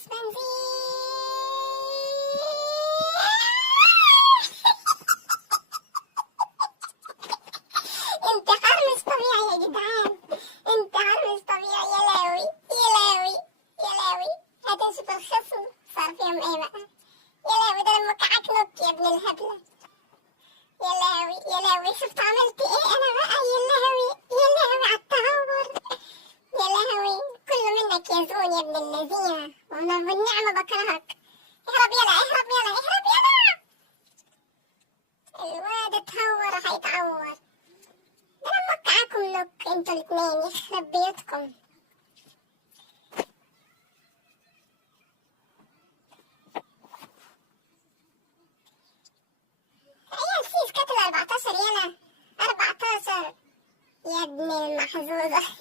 خالص بنزين. انتحار مش طبيعي يا جدعان، انتحار مش طبيعي. يا لاوي يا لاوي يا لاوي. هتشوف الخصم صار فيهم ايه بقى. يا لاوي ده لما كعكنك يا ابن الهبلة. يا لاوي يا لاوي شفت عملت ايه انا بقى. يا لاوي يا لاوي على التهور. يا لهوي كله منك يا زون يا ابن الذين، وانا بالنعمة بكرهك. اهرب يلا اهرب يلا اهرب يلا. الواد اتهور هيتعور. ده انا موقعاكم نك انتوا الاتنين يخرب بيوتكم. يا سيس كتل 14 يلا 14 يا ابن المحظوظة.